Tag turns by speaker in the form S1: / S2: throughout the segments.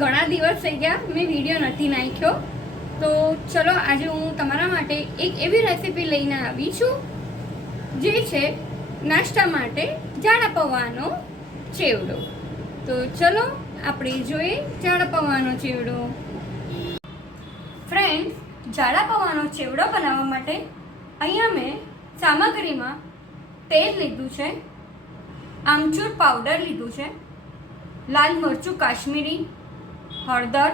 S1: ઘણા દિવસ થઈ ગયા મેં વીડિયો નથી નાખ્યો. તો ચલો આજે હું તમારા માટે એક એવી રેસીપી લઈને આવી છું, જે છે નાસ્તા માટે જાડા પૌવાનો ચેવડો. તો ચલો આપણે જોઈએ જાડા પૌવાનો ચેવડો. ફ્રેન્ડ્સ જાડા પૌવાનો ચેવડો બનાવવા માટે અહીંયા મેં સામગ્રીમાં તેલ લીધું છે, આમચૂર પાવડર લીધું છે, લાલ મરચું કાશ્મીરી હળદર,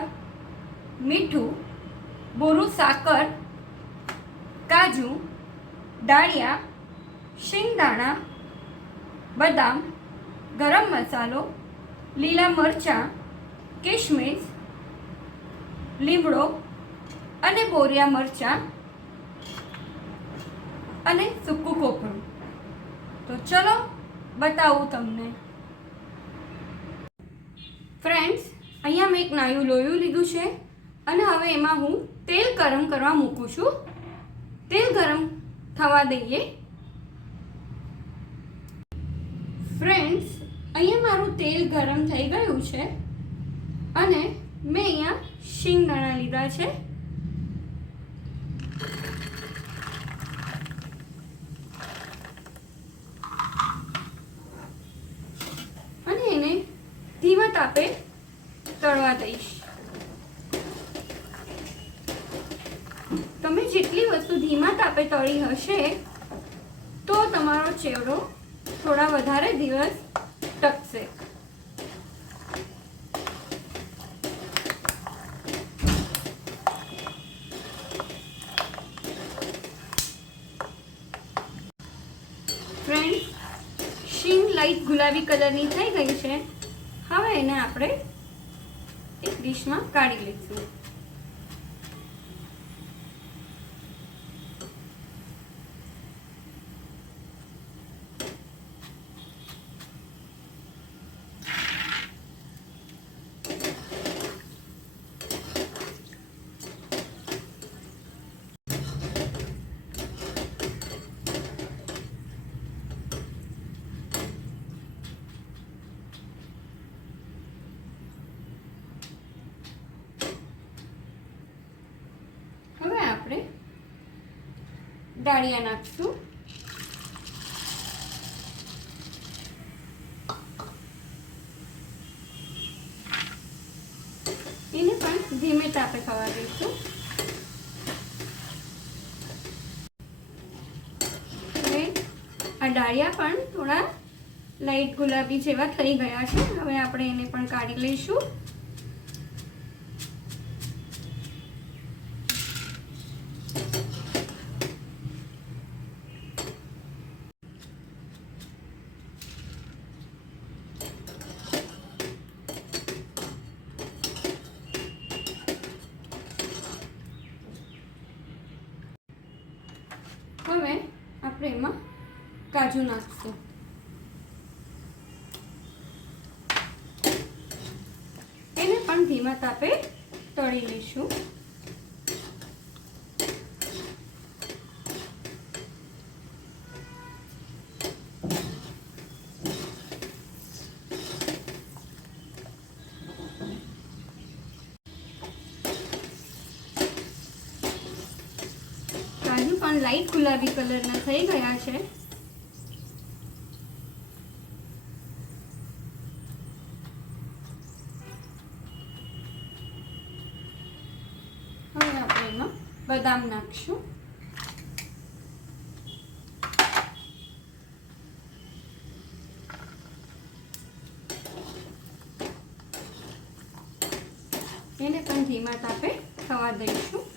S1: મીઠું, બોરું સાકર, કાજુ દાળિયા શિંગદાણા, બદામ, ગરમ મસાલો, લીલા મરચાં કિશમિશ લીમડો અને બોરિયા મરચાં અને સૂકું કોપરું. તો ચલો બતાવું તમને. ફ્રેન્ડ્સ અહીંયા મેં એક નાયું લોયું લીધું છે અને હવે એમાં હું તેલ ગરમ કરવા મૂકું છું. તેલ ગરમ થવા દઈએ. ફ્રેન્ડ્સ અહીંયા મારું તેલ ગરમ થઈ ગયું છે અને મેં અહીંયા શિંગદાણા લીધા છે અને એને ધીમા તાપે તળવા દઈશ તમે જેટલી વસ્તુ ધીમા તાપે તળી હશે તો તમારો ચેવડો થોડા વધારે દિવસ ટકશે. ફ્રેન્ડ શીંગ લાઈટ ગુલાબી કલરની થઈ ગઈ છે. હવે એને આપણે એક ડીશમાં કાઢી લઈશું હવે આપણે ડાળિયા નાખશું. એને પણ ધીમે તાપે ખવા દઈશું. આ ડાળિયા પણ થોડા લાઈટ ગુલાબી જેવા થઈ ગયા છે. હવે આપણે એને પણ કાઢી લઈશું. હવે આપણે એમાં કાજુ નાખશું. એને પણ ધીમા તાપે તળી લઈશું કાજુ પણ લાઈટ ગુલાબી કલરના થઈ ગયા છે. હવે આપણે એમાં બદામ નાખશું. એને પણ ધીમા તાપે થવા દઈશું.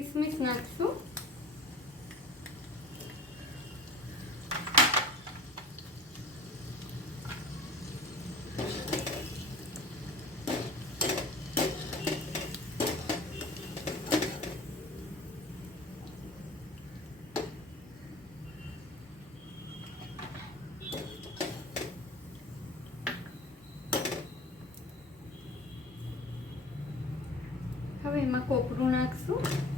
S1: కిస్మిస్ నట్స్ હવે એમાં કોપરું નાખશું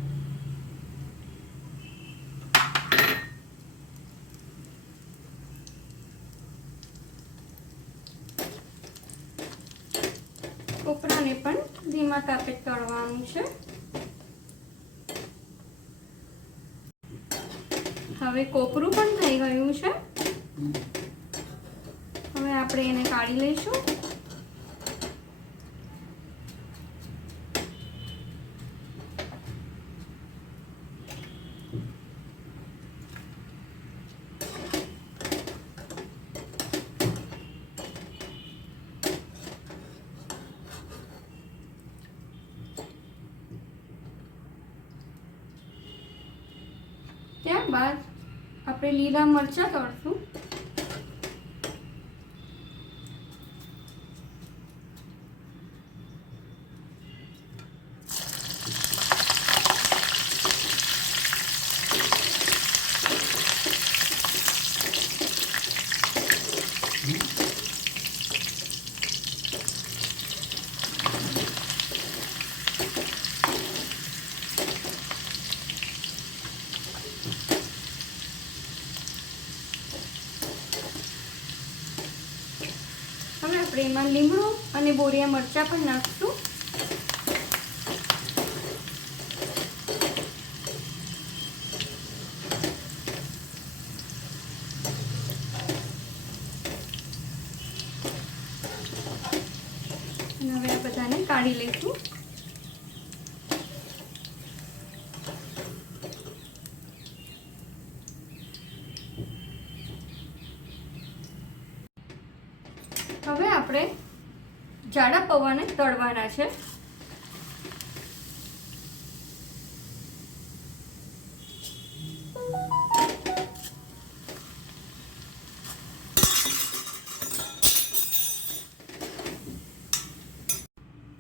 S1: ધીમા તાપે તળવાનું છે. હવે કોપરું પણ થઈ ગયું છે. હવે આપણે એને કાઢી લઈશું. ત્યારબાદ આપણે લીલા મરચાં તળશું હવે આપણે એમાં લીમડું અને બોરિયા મરચાં પણ નાખશું. અને હવે આ બધાને કાઢી લઈશું હવે આપણે જાડા પૌવાને તળવાના છે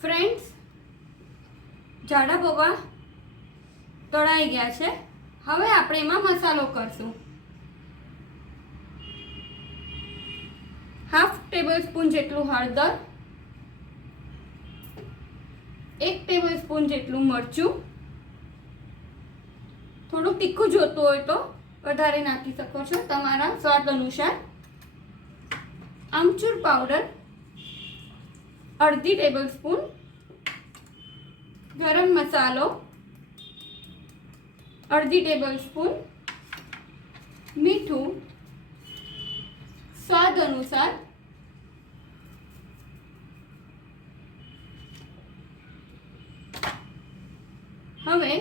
S1: ફ્રેન્ડ્સ જાડા પૌવા તળાઈ ગયા છે. હવે આપણે એમાં મસાલો કરશું. હાફ ટેબલ સ્પૂન જેટલું હળદર, એક ટેબલ સ્પૂન જેટલું મરચું. થોડું તીખું જોતું હોય તો વધારે નાખી શકો છો તમારા સ્વાદ અનુસાર. આમચૂર પાવડર, અડધી ટેબલ સ્પૂન ગરમ મસાલો, અડધી ટેબલ સ્પૂન મીઠું, સ્વાદ અનુસાર હવે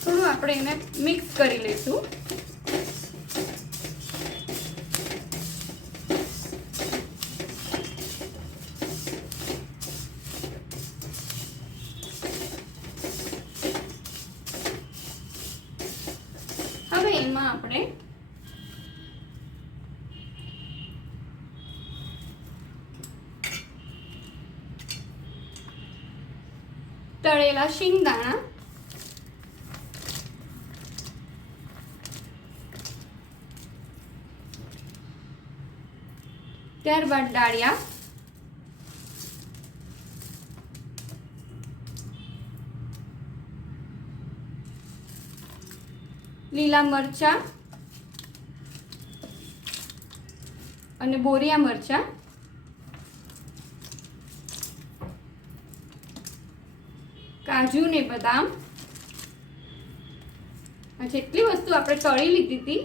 S1: થોડું આપણે એને મિક્સ કરી લઈશું હવે એમાં આપણે તળેલા શિંગદાણા ત્યારબાદ ડાળિયા લીલા મરચાં અને બોરિયા મરચાં. કાજુ ને બદામ. જેટલી વસ્તુ આપણે તળી લીધી હતી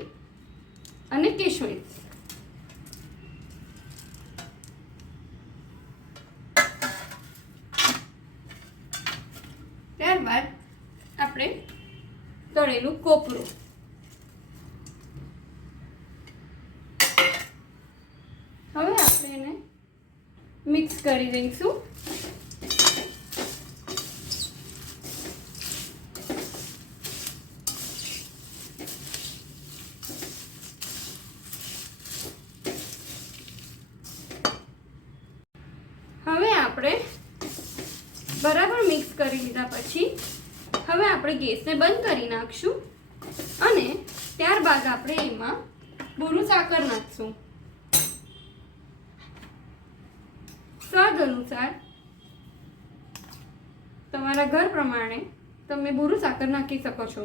S1: અને કિશમિશ ત્યારબાદ આપણે તળેલું કોપરું હવે આપણે એને મિક્સ કરી દઈશું. હવે આપણે બરાબર મિક્સ કરી લીધા પછી હવે આપણે ગેસને બંધ કરી નાખશું અને ત્યારબાદ આપણે એમાં બોરું સાકર નાખશું. સ્વાદ અનુસાર તમારા ઘર પ્રમાણે તમે બુરુ સાકર નાખી શકો છો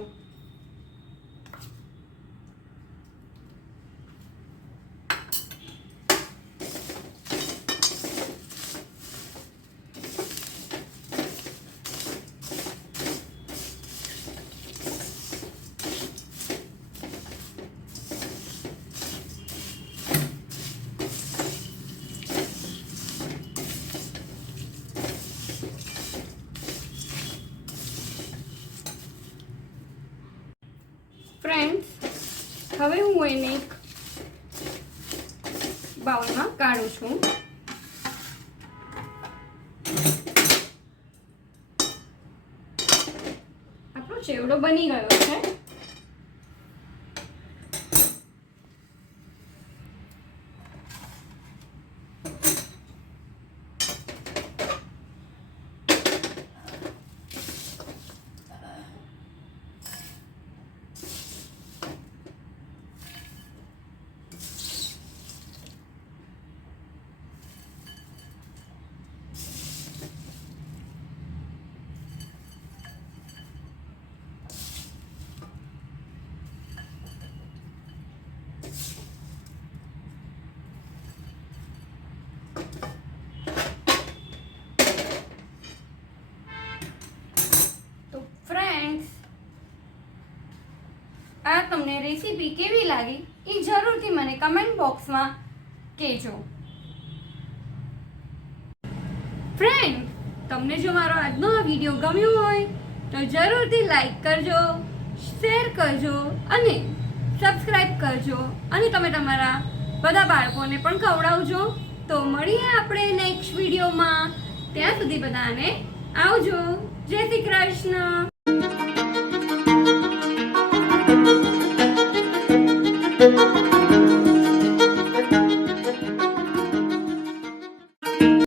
S1: ફ્રેન્ડ્સ હવે હું એને એક બાઉલમાં કાઢું છું. આપણો ચેવડો બની ગયો છે તો ફ્રેન્ડ્સ આ તમને રેસીપી કેવી લાગી એ જરૂરથી મને કમેન્ટ બોક્સમાં કહેજો. ફ્રેન્ડ તમને જો મારો આજનો આ વીડિયો ગમ્યો હોય, તો જરૂરથી લાઈક કરજો શેર કરજો અને સબસ્ક્રાઈબ કરજો. અને તમે તમારા બધા બાળકોને પણ ખવડાવજો. તો મળીએ આપણે નેક્સ્ટ વિડીયોમાં ત્યાં સુધી બધાને આવજો. જય શ્રી કૃષ્ણ.